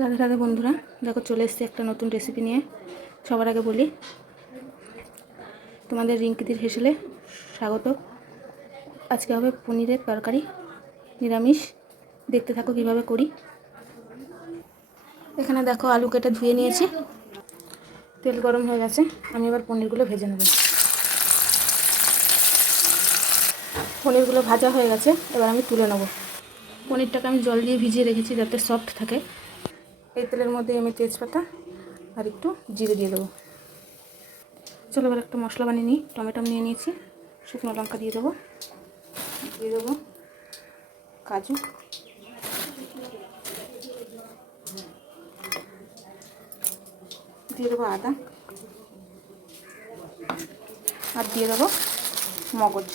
রাধে রাধে বন্ধুরা, দেখো চলে এসেছি একটা নতুন রেসিপি নিয়ে। সবার আগে বলি, তোমাদের রিঙ্কিদির হেসেলে স্বাগত। আজকে হবে পনিরের তরকারি, নিরামিষ। দেখতে থাকো কীভাবে করি। এখানে দেখো আলু কেটে ধুয়ে নিয়েছি। তেল গরম হয়ে গেছে, আমি এবার পনিরগুলো ভেজে নেব। পনিরগুলো ভাজা হয়ে গেছে, এবার আমি তুলে নেব। পনিরটাকে আমি জল দিয়ে ভিজিয়ে রেখেছি যাতে সফট থাকে। এই তেলের মধ্যে আমি তেজপাতা আর একটু জিরে দিয়ে দেবো। চলো এবার একটা মশলা বানিয়ে নিই। টমেটো নিয়ে নিয়েছি। শুকনো লঙ্কা দিয়ে দেবো। দিয়ে দেবো কাজু। দিয়ে দেবো আদা। আর দিয়ে দেবো মগজ।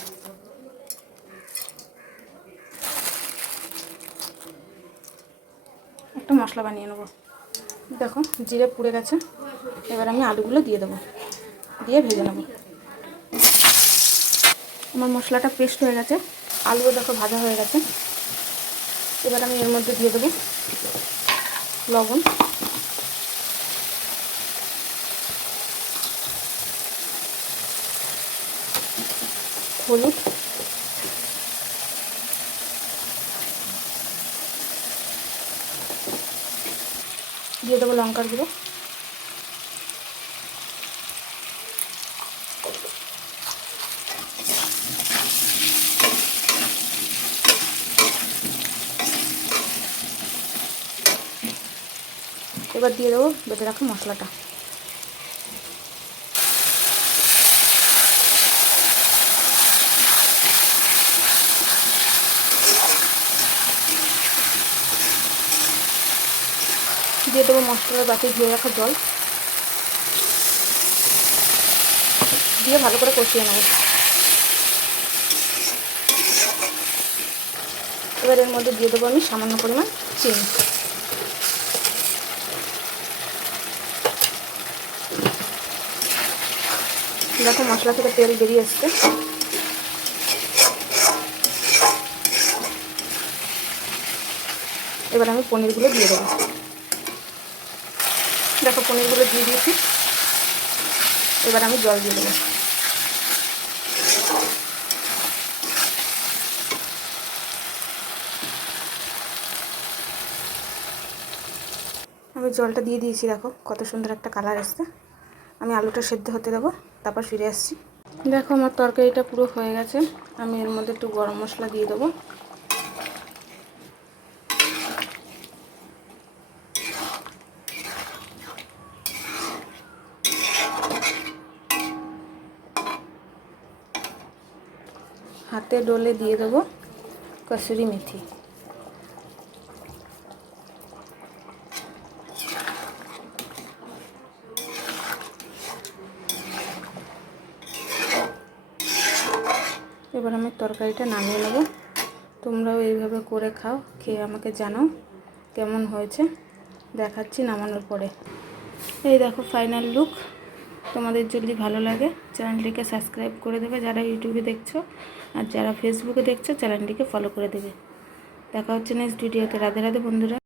একটা মশলা বানিয়ে নেব। দেখো, জিরে পুড়ে গেছে। এবার আমি আলুগুলো দিয়ে দেবো। দিয়ে ভেজে নেব। আমার মশলাটা পেস্ট হয়ে গেছে। আলুও দেখো ভাজা হয়ে গেছে। এবার আমি এর মধ্যে দিয়ে দেবো লবণ। হলুদ। দিয়ে দেবো লঙ্কার গুঁড়ো। এবার দিয়ে দেবো বেঁধে রাখা মশলাটা। দিয়ে দেবো মশলার বাটি, ধুয়ে রাখা জল। দিয়ে ভালো করে কষিয়ে নেব। এবার এর মধ্যে দিয়ে দেবো আমি সামান্য পরিমাণ চিনি। দেখো মশলা থেকে তেল বেরিয়ে আসছে এবার আমি পনিরগুলো দিয়ে দেবো। দেখো পনিরগুলো দিয়ে দিয়েছি। এবার আমি জল দিয়ে দেবো। আমি জলটা দিয়ে দিয়েছি, দেখো কত সুন্দর একটা কালার এসছে। আমি আলুটা সেদ্ধ হতে দেবো, তারপর ফিরে আসছি। দেখো আমার তরকারিটা পুরো হয়ে গেছে। আমি এর মধ্যে একটু গরম মশলা দিয়ে দেবো। হাতে ডলে দিয়ে দেবো কসুরি মেথি। এবার আমি তরকারিটা নামিয়ে নেব। তোমরাও এইভাবে করে খাও, খেয়ে আমাকে জানাও কেমন হয়েছে। দেখাচ্ছি নামানোর পরে। এই দেখো ফাইনাল লুক তোমাদের যদি ভালো লাগে, চ্যানেলটিকে সাবস্ক্রাইব করে দেবে যারা ইউটিউবে দেখছ, আর যারা ফেসবুকে দেখছ, চ্যানেলটিকে ফলো করে দেবে। দেখা হচ্ছে নেক্সট ভিডিওতে রাধে রাধে বন্ধুরা।